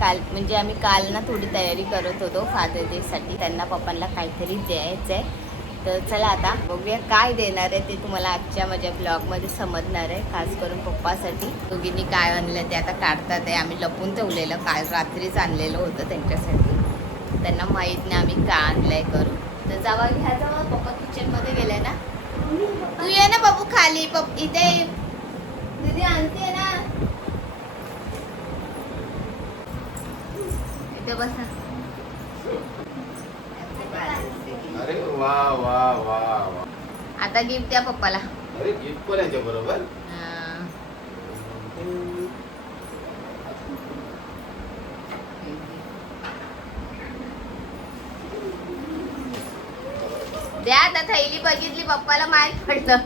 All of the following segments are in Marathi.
काल म्हणजे आम्ही काल ना थोडी तयारी करत होतो फादर डेसाठी त्यांना पप्पांना काहीतरी द्यायचं आहे तर चला आता बघूया काय देणार आहे ते तुम्हाला आजच्या माझ्या ब्लॉगमध्ये समजणार आहे खास करून पप्पासाठी. दोघींनी काय आणलं ते आता काढतात आहे. आम्ही लपून ठेवलेलं काल रात्रीच आणलेलं होतं त्यांच्यासाठी. त्यांना माहीत नाही आम्ही काय आणलंय करू तर जावा घ्या जावा पप्पा किचनमध्ये गेलाय ना. तू ये ना बाबू खाली पप इथे दीदी आणते ना. इथे बसा. अरे वा वा वा वा. आता गिफ्ट द्या पप्पाला. अरे गिफ्ट पण याच्या बरोबर. द्या आता थैली बघितली पप्पाला माहीत पडलं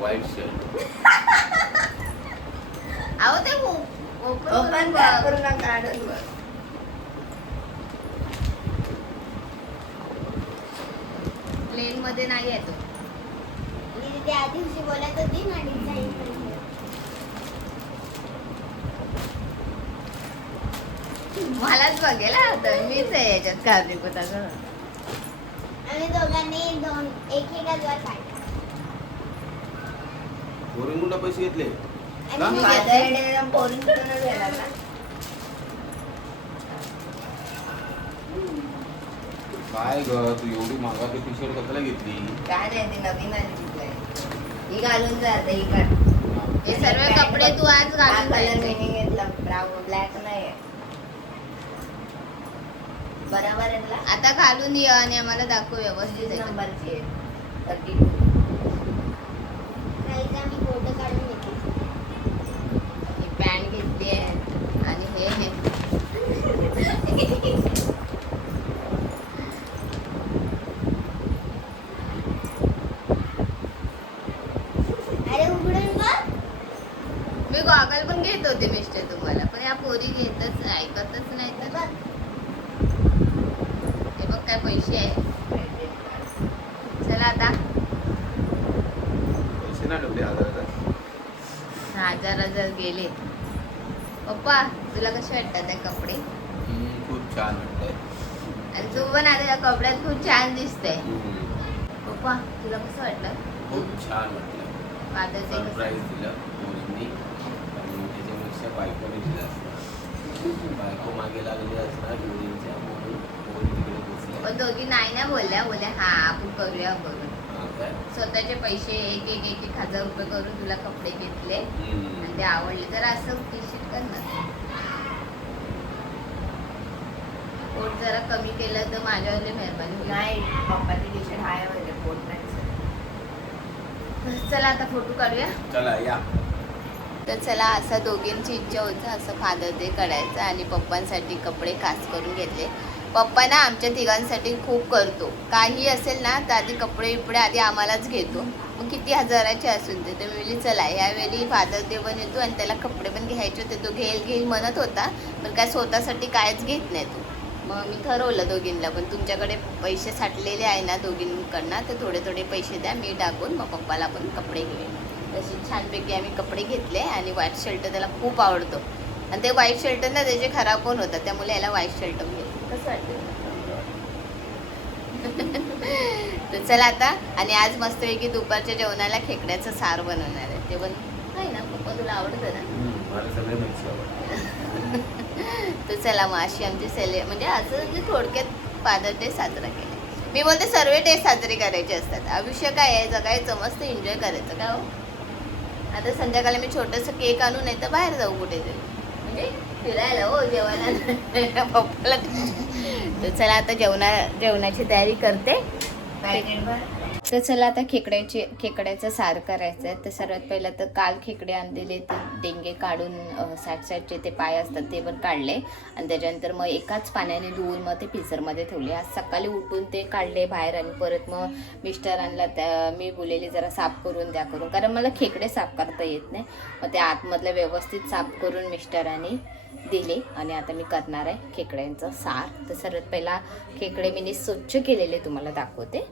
व्हाईट शर्ट अहो ते ओपन ओपन करून काढून बघ. प्लेन मध्ये नाही येतो मी त्या दिवशी बोलत होती ना डिझाईन मलाच बघेल तर मीच आहे याच्यात होता आम्ही दोघांनी दोन एक एक हजार काढला. पैसे घेतले? आणि का? मी घेतलं. काय ग? तू एवढी महागाची टी शर्ट कशाला घेतली? काय नाही ती नवीन आली काय ही घालून जाते ही काढ. हे सर्व कपडे तू आज घालून कलर. मी घेतला. ब्राऊन ब्लॅक नाही बरोबर आहे आता घालून ये आणि आम्हाला दाखव व्यवस्थित. नंबरची आहे. थर्टी टू मी फोटो काढून घेतली ही पॅन्ट घेतली आहे. आणि हे हे अरे उघडून बघ मी गॉगल पण घेत होते मिस्टर तुम्हाला पण या पोरी घेतच नाही ऐकतच नाही तर बघ हे बघ काय पैसे आहे चला आता. पैसे ना ठेवले हजार हजार हजार गेले. पप्पा तुला कसे वाटतात ते कपडे? खूप छान वाटतंय. आणि तू पण आता या कपड्यात खूप छान दिसतंय. पप्पा तुला कसं वाटलं? खूप छान वाटलं. कसं? सरप्राईज दिलं पोरींनी आणि त्याच्यापेक्षा बायकोने दिलं असतं बायको मागे लागली असणार पोरींच्या म्हणून पोरी तिकडे बसल्या पण दोघी नाही ना बोलल्या बोलल्या हा आपण करूया करून काय? स्वतःचे पैसे एक एक एक एक हजार रुपये करून तुला कपडे घेतले. आणि ते आवडले. तर असं टी शर्ट कर ना. पोट जरा कमी केलं तर माझ्यावर मेहरबानी नाही पप्पाची टी शर्ट हाय म्हणजे पोट नाही चला आता फोटो काढूया. चला या. तर चला असं दोघींची इच्छा होतं असं फादर डे करायचं आणि पप्पांसाठी कपडे खास करून घेतले. पप्पा ना आमच्या तिघांसाठी खूप करतो. काही असेल ना तर आधी कपडे बिपडे आधी आम्हालाच घेतो. मग किती हजाराचे असून ते तर मी म्हणली चला यावेळी फादर डे पण येतो आणि त्याला कपडे पण घ्यायचे होते. तो घेईल घेईल म्हणत होता. पण काय स्वतःसाठी कायच घेत नाही तो. मग मी ठरवलं दोघींना पण तुमच्याकडे पैसे साठलेले आहे ना दोघींकडनं तर थोडे थोडे पैसे द्या मी टाकून मग पप्पाला पण कपडे घेईन. तशी छानपैकी आम्ही कपडे घेतले आणि व्हाईट शर्ट त्याला खूप आवडतो. आणि ते व्हाईट शर्ट ना त्याचे खराब पण होतात. त्यामुळे याला व्हाईट शर्ट घेतलं कसं वाटतं तर चला आता आणि आज मस्तपैकी दुपारच्या जेवणाला खेकड्याचं सार बनवणार आहे. ते पण आहे ना पप्पा तुला आवडतं ना? तर चला मग अशी आमची सेले म्हणजे असं म्हणजे थोडक्यात फादर डे साजरा केला. मी बोलते सर्व डे साजरे करायचे असतात. आयुष्य काय आहे? जगायचं मस्त एन्जॉय करायचं. काय हो? आता संध्याकाळी मी छोटंसं केक आणू नाही तर बाहेर जाऊ कुठेतरी. म्हणजे फिरायला हो जेवायला. पप्पाला तर चला आता जेवणा जेवणाची तयारी करते. तर चला आता खेकड्याची खेकड्याचं सार करायचं आहे. तर सर्वात पहिलं तर काल खेकडे आणलेले ते डेंगे काढून साईड साईडचे ते पाय असतात ते पण काढले. आणि त्याच्यानंतर मग एकाच पाण्याने धुवून मग ते फ्रीझरमध्ये ठेवले. आज सकाळी उठून ते काढले बाहेर आणि परत मग मिस्टरांना त्या मी बोललेली जरा साफ करून द्या करून. कारण मला खेकडे साफ करता येत नाही. मग ते आतमधलं व्यवस्थित साफ करून मिस्टरांनी दिले. आणि आता मी करणार आहे खेकड्यांचं सार. तर सर्वात पहिला खेकडे मी स्वच्छ केलेले तुम्हाला दाखवते.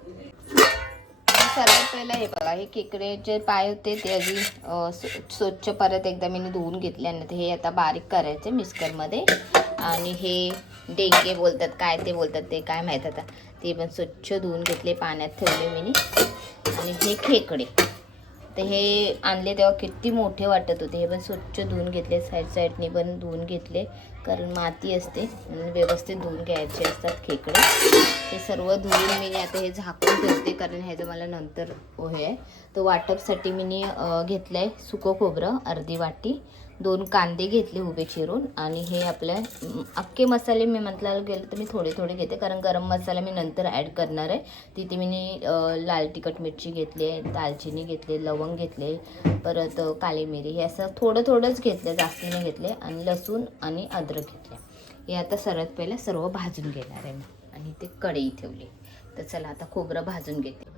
सर्वात पहिला हे बघा हे केकडेचे पाय होते ते आधी स्व- स्वच्छ परत एकदा मी धुवून घेतले आणि ते हे आता बारीक करायचे मिक्सरमध्ये. आणि हे डेंगे बोलतात काय ते बोलतात ते काय माहीत आता. ते पण स्वच्छ धुवून घेतले पाण्यात ठेवले मी आणि हे खेकडे. तर हे आणले तेव्हा किती मोठे वाटत होते. हे पण स्वच्छ धुवून घेतले साईड साईडने पण धुवून घेतले. कारण माती असते म्हणून व्यवस्थित धुवून घ्यायचे असतात खेकडे. हे सर्व धुवून मी आता हे झाकून ठेवते कारण ह्याचं मला नंतर हे आहे. तर वाटपसाठी मी घेतलं आहे सुकं खोबरं अर्धी वाटी. दोन कांदे घेतले उभे चिरून आणि हे आपल्या अख्खे मसाले मी म्हटलं गेलं तर मी थोडे थोडे घेते कारण गरम मसाला मी नंतर ॲड करणार आहे. तिथे मी लाल तिखट मिरची घेतली आहे दालचिनी घेतली लवंग घेतले परत काली मिरी हे असं थोडं थोडंच घेतलं जास्तीने घेतले आणि लसूण आणि अद्रक घेतले. हे आता सर्वात पहिले सर्व भाजून घेणार आहे मी. आणि ते कढई ठेवली. तर चला आता खोबरं भाजून घेते.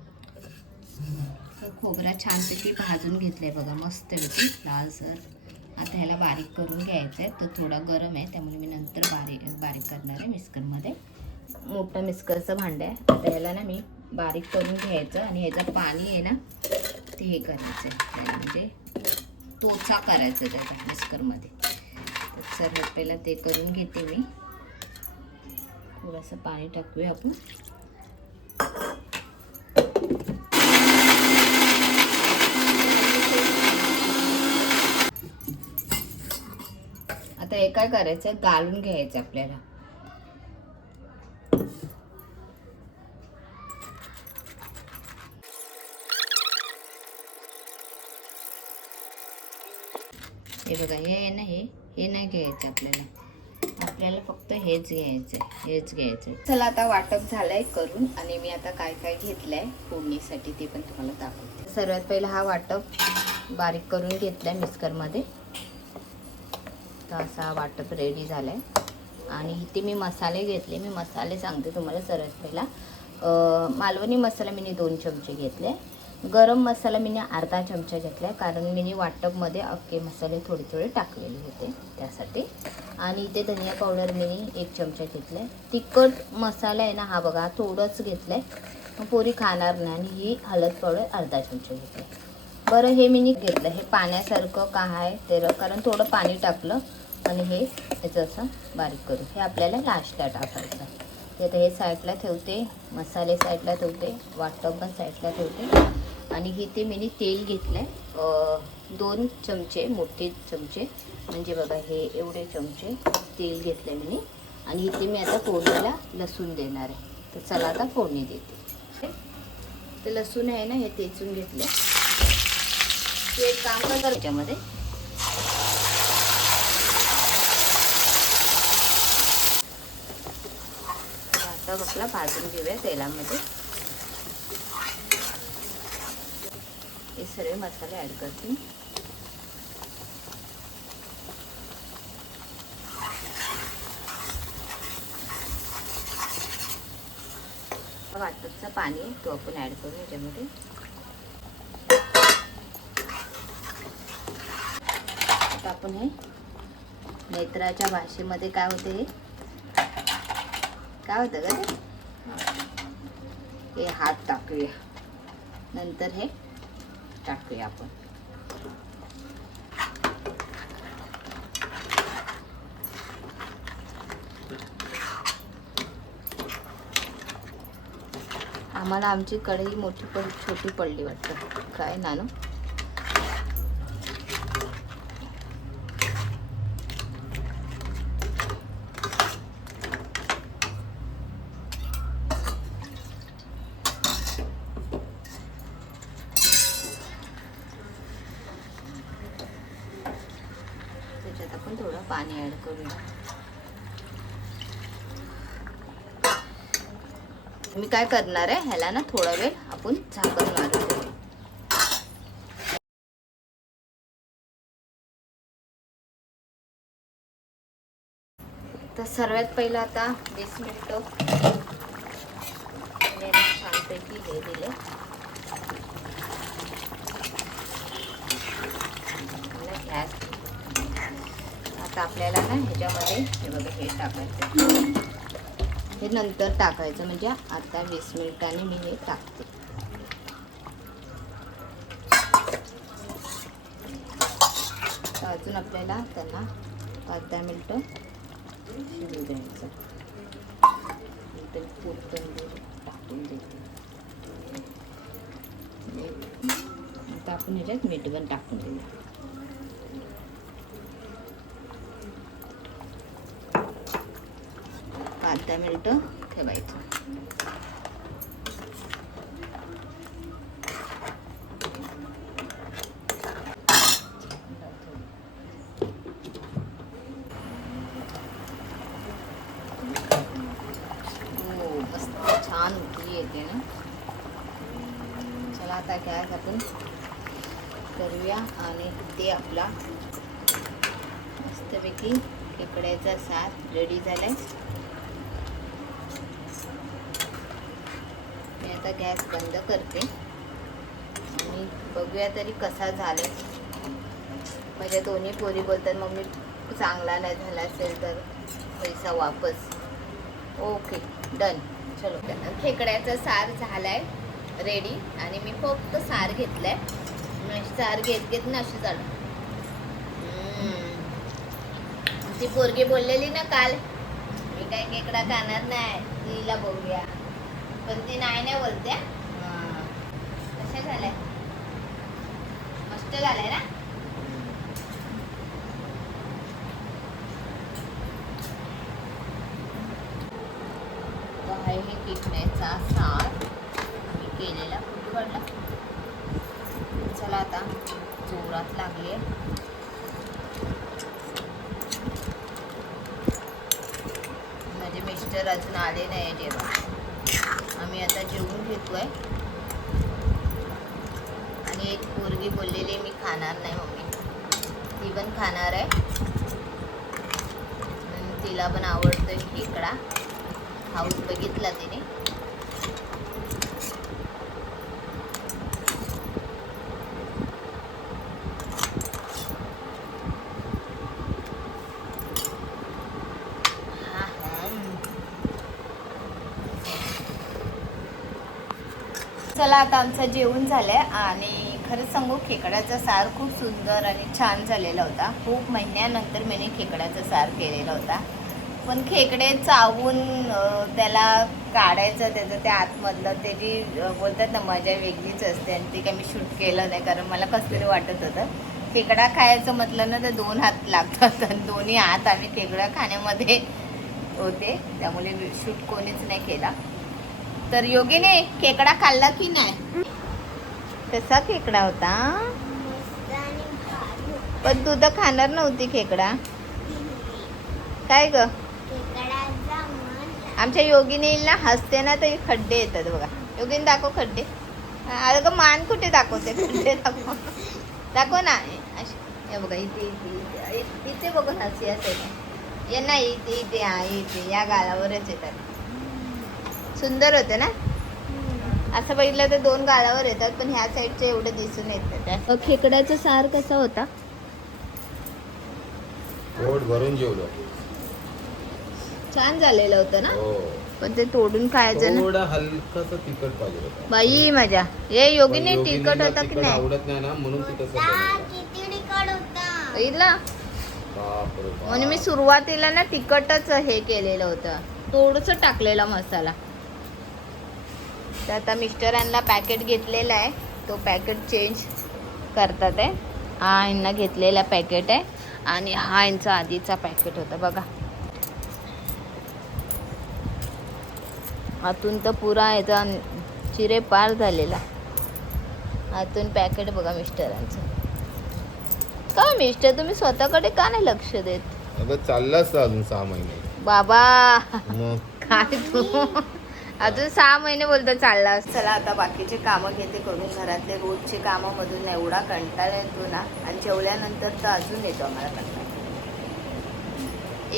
खोबरा छानपैकी भाजून घेतलंय बघा मस्त लालसर आता ह्याला बारीक करून घ्यायचं आहे तर थोडा गरम आहे त्यामुळे मी नंतर बारीक बारीक करणार आहे मिस्करमध्ये मोठं मिस्करचं भांडं आहे. आता ह्याला ना मी बारीक करून घ्यायचं आणि ह्याचं पाणी आहे ना ते हे करायचं आहे म्हणजे तोचा करायचा त्याचा मिस्करमध्ये तर सर्वात पहिला ते करून घेते मी. थोडंसं पाणी टाकूया आपण. काय करायचं गाळून घ्यायचं आपल्याला. हे बघा हे आहे ना हे? हे नाही घ्यायचं आपल्याला. आपल्याला फक्त हेच घ्यायचं हेच घ्यायचं चला आता वाटप झालंय करून आणि मी आता काय काय घेतलंय फोडणीसाठी ते पण तुम्हाला दाखवते. सर्वात पहिला हा वाटप बारीक करून घेतलाय मिक्सरमध्ये. मस्त असा वाटप रेडी आहे आणि इथे मी मसाले घेतले. मी मसाले सांगते तुम्हाला सर्वात पहिला मालवणी मसाला मी दोन चमचे घेतले. गरम मसाला मी अर्धा चमचा घेतला कारण मी वाटपमध्ये अख्खे मसाले थोडे थोडे टाकलेले होते त्यासाठी. आणि इथे धनिया पावडर मी एक चमचा घेतला तिखट मसाला आहे ना हा बघा थोडंच घेतलं आहे पोरी खाणार नाही. आणि ही हळद पावडर अर्धा चमचा घेतला बरं हे मी घेतलं. हे पाण्यासारखं का आहे ते कारण थोडं पाणी टाकलं आणि हे त्याचं असं बारीक करू हे आपल्याला लास्टला टाकायचं ते आता हे साईडला ठेवते मसाले साईडला ठेवते वाटप पण साईडला ठेवते. आणि इथे मी तेल घेतलं आहे दोन चमचे मोठे चमचे. म्हणजे बघा हे एवढे चमचे तेल घेतले मी आणि इथे मी आता फोडणीला लसूण देणार आहे. तर चला आता फोडणी देते. तर लसूण आहे ना हे तेचून घेतले तू एक काम कर त्याच्यामध्ये. आता बसला भाजून घेऊया तेलामध्ये. हे सर्व मसाले ॲड करते. वाटपचं पाणी तो आपण ॲड करू याच्यामध्ये. आता आपण हे नेत्राच्या भाषेमध्ये काय होते? हे काय होतं का ते? हे हात टाकूया. नंतर हे टाकूया आपण. आम्हाला आमची कढई मोठी पड छोटी पडली वाटतं. काय नानू त्याच्यात आपण थोडं पाणी ॲड करूया मी काय करणार आहे? ह्याला ना थोडा वेळ आपण झाकण मारू. तर सर्वात पहिलं आता वीस मिनिटं छानपैकी हे दिले. गॅस आता आपल्याला ना ह्याच्यामध्ये. हे बघा हे टाकायचं. हे नंतर टाकायचं म्हणजे आता वीस मिनिटांनी मी हे टाकते. अजून आपल्याला त्यांना पाच दहा मिनटं शिजू द्यायचं. टाकून देते. आता आपण ह्याच्यात मीठ पण टाकून देऊ. पाच मिनटं ठेवायचं. हो मस्त छान उकळी येते ना. चला आता गॅस आपण करूया आणि ते आपला मस्तपैकी खेकड्याचा साथ रेडी झालाय. मी आता गॅस बंद करते. आणि बघूया तरी कसा झालाय. माझ्या दोन्ही पोरी बोलतात मग मी चांगला नाही झाला असेल तर पैसा वापस. ओके डन चलो. खेकड्याचा सार झालाय रेडी आणि मी फक्त सार घेतलाय. मी सार घेत घेत ना अशी झालं ती पोरगी बोललेली ना काल मी काय खेकडा खाणार नाही. तिला बघूया. पण ती नाही नाही बोलते. हा. कशा झालाय. मस्त झालाय ना? आहे हे पिकण्याचा सार. आम्ही केलेला कुठे पडला चला आता जोरात लागले. म्हणजे माझे मिस्टर अजून आले नाही जेव्हा आम्ही आता जेवून घेतोय आणि एक पोरगी बोललेली मी खाणार नाही मम्मी ती पण खाणार आहे. तिला पण आवडतोय खेकडा. हाऊस बघितला तिने. चला आता आमचं जेवण झालंय आणि खरंच सांगू खेकड्याचा सार खूप सुंदर आणि छान झालेला होता. खूप महिन्यानंतर मी खेकड्याचा सार केलेला होता. पण खेकडे चावून त्याला काढायचं त्याचं त्या आतमधलं ते जी बोलतात ना मजा वेगळीच असते आणि ते काय मी शूट केलं नाही कारण मला कसं तरी वाटत होतं. खेकडा खायचं म्हटलं ना तर दोन हात लागतात आणि दोन्ही हात आम्ही खेकडा खाण्यामध्ये होते. त्यामुळे शूट कोणीच नाही केला. तर योगीने खेकडा खाल्ला की नाही? कसा खेकडा होता? पण तू तर खाणार नव्हती खेकडा. काय ग? आमच्या योगिनीला हसते ना तर खड्डे येतात बघा. योगिनी दाखव खड्डे. अरे ग मान कुठे दाखवते? खड्डे दाखव. दाखव ना. अशी- बघा इथे इथे इथे. बघ बघून हसी असेल ये नाही इथे इथे. हा इथे. या गालावरच येतात. सुंदर होते ना? असं बघितलं तर दोन गालावर येतात पण ह्या साईडचे एवढे दिसून येतात खेकड्याचा सार कसा होता? पोट भरून जेवलो. छान झालेलं होतं ना? हो. पण ते तोडून खायचं ना. थोडा हलकासा तिखट पाहिजे होता. बाई माझ्या हे योगिनी तिखट होता की नाही? आवडत नाही ना म्हणून. बघितलं. म्हणून मी सुरुवातीला ना तिखटच हे केलेलं होतं. थोडस टाकलेला मसाला. तर आता मिस्टरांना पॅकेट घेतलेला आहे. तो पॅकेट चेंज करतात आहे. हा यांना घेतलेला पॅकेट आहे. आणि हा यांचा आधीचा पॅकेट होता बघा. आतून तर पुरा याचा चिरे पार झालेला. आतून पॅकेट बघा मिस्टरांचं का मिस्टर तुम्ही स्वतःकडे का नाही लक्ष देत? अगं चाललाच अजून सहा महिने. बाबा. काय तू? अजून सहा महिने बोलतो चालला चला आता बाकीचे कामं घेते करून घरातले रोजचे कामामधून एवढा कंटाळा येतो ना आणि जेवल्यानंतर तर अजून येतो आम्हाला कंटाळा.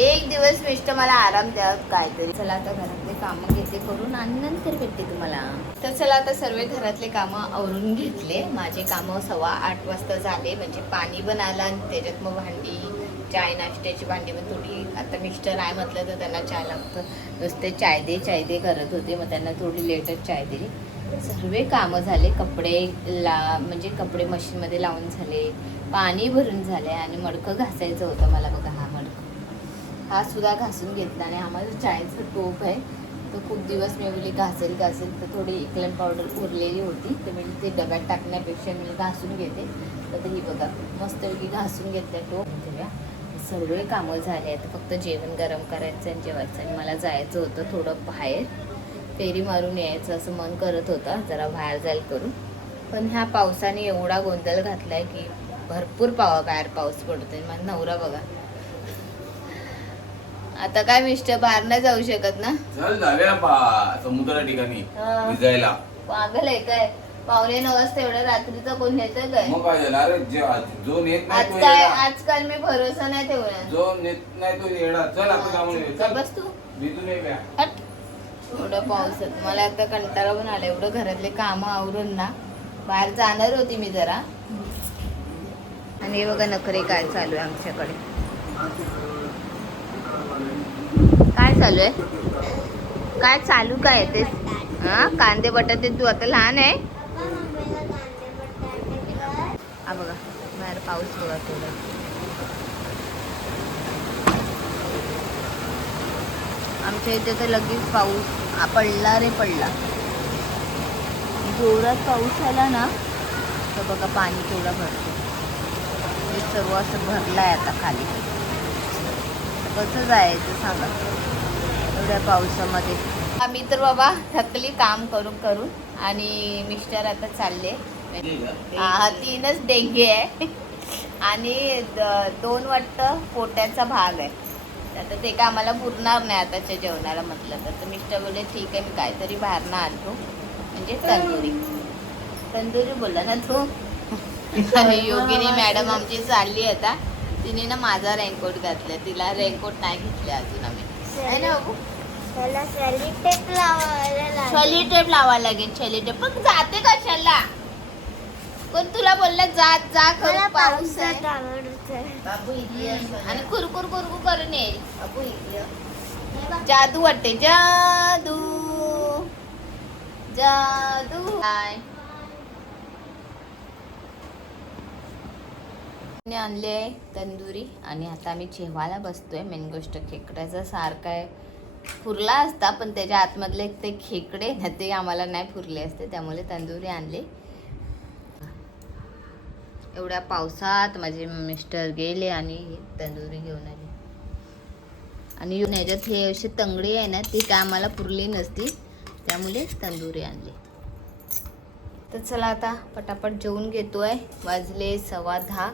एक दिवस मिस्टर मला आराम द्या काहीतरी. चला आता घरातले कामं घेते करून आणि नंतर भेटते तुम्हाला. तर चला आता सर्व घरातले कामं आवरून घेतले. माझे कामं सव्वा आठ वाजता झाले म्हणजे पाणी पण आलं आणि त्याच्यात मग भांडी चाय नाश्त्याची भांडी पण थोडी आता मिस्टर आहे म्हटलं तर त्यांना चाय लागतं. नुसते चाय दे चाय दे करत होते मग त्यांना थोडी लेटच चाय दिली. सर्व कामं झाले कपडे ला म्हणजे कपडे मशीनमध्ये लावून झाले पाणी भरून झाले आणि मडकं घासायचं होतं मला बघा हा मडकं. हा सुद्धा घासून घेतला आणि आम्हाला चायचं टोप आहे. तो खूप दिवस मी बोली घासेल घासेल. तर थोडी इकलन पावडर उरलेली होती. तर मी म्हणजे ते डब्यात टाकण्यापेक्षा मी घासून घेते. तर ही बघा मस्तपैकी घासून घेतल्या टोप. ठेवूया सर्व कामं झाले आहेत फक्त जेवण गरम करायचं आणि जेवायचं. आणि मला जायचं होतं थोडं बाहेर. फेरी मारून यायचं असं मन करत होतं. जरा बाहेर जायला करून. पण ह्या पावसाने एवढा गोंधळ घातलाय की भरपूर पावा बाहेर पाऊस पडतोय. माझा नवरा बघा. आता काय मिस्टर बाहेर नाही जाऊ शकत ना? चल जाऊया पा समुद्रा ठिकाणी. पागल आहे काय? पावणे नऊ वाजता एवढ्या रात्रीचं कोण येतं काय? मग काय झालं? अरे जे- जो नेत नाही आज तो काय येणार. आजकाल मी भरोसा नाही ठेवणार. जो नेत नाही तो येणार. चल आपण जाऊन येऊ. चल चल. बस तू. हट. एवढं पावसात मला आता कंटाळा पण आला एवढं घरातले कामं आवरून ना बाहेर जाणार होती मी जरा. आणि हे बघा नखरे काय चालू आहे आमच्याकडे. काय चालू आहे? काय चालू काय आहे ते? हा कांदे बटाटे तू आता लहान आहे हा बघा बाहेर पाऊस बघा थोडा आमच्या इथे तर लगेच पाऊस पडला रे पडला. जोरात पाऊस आला ना तर बघा पाणी केवढं भरतं हे सर्व असं भरलं आहे आता खाली. कसं जायचं सांगा? एवढ्या पावसामध्ये. आम्ही तर बाबा थकली काम करून करून आणि मिस्टर आता चालले. हा तीनच डेंगे आहे. आणि द- दोन वाटतं पोट्याचा भाग आहे. आता ते काय आम्हाला पुरणार नाही आताच्या जेवणाला म्हटलं तर. मिस्टर बोलले ठीक आहे मी काहीतरी बाहेरनं आणतो. म्हणजे तंदुरी. तंदुरी बोलला ना तू. आणि योगिनी मॅडम आमची चालली आता. तिने ना माझा रेनकोट घातला. तिला रेनकोट नाही घेतले अजून आम्ही. है ना बाबू. छली टेप लावायला लागेल. छली टेप पण जाते कशाला? पण तुला बोलला जात जा मला खरं पाऊस आहे. बाबू इथे ये. आणि कुरकुर कुरकुर करून येईल बाबू इथे ये. जादू वाटते. जादू. जादू. काय मी आणली आहे तंदुरी आणि आता आम्ही जेवायला बसतोय. मेन गोष्ट खेकड्याचा सारखा आहे. फुरला असता पण त्याच्या आतमधले ते खेकडे ना ते आम्हाला नाही फुरले असते. त्यामुळे तंदुरी आणली. एवढ्या पावसात माझे मिस्टर गेले आणि ही तंदुरी घेऊन आले. आणि येऊन याच्यात हे असे तंगडी आहे ना ती काय आम्हाला पुरली नसती त्यामुळे तंदुरी आणली. तर चला आता पटापट जेवून आहे वाजले सव्वा दहा.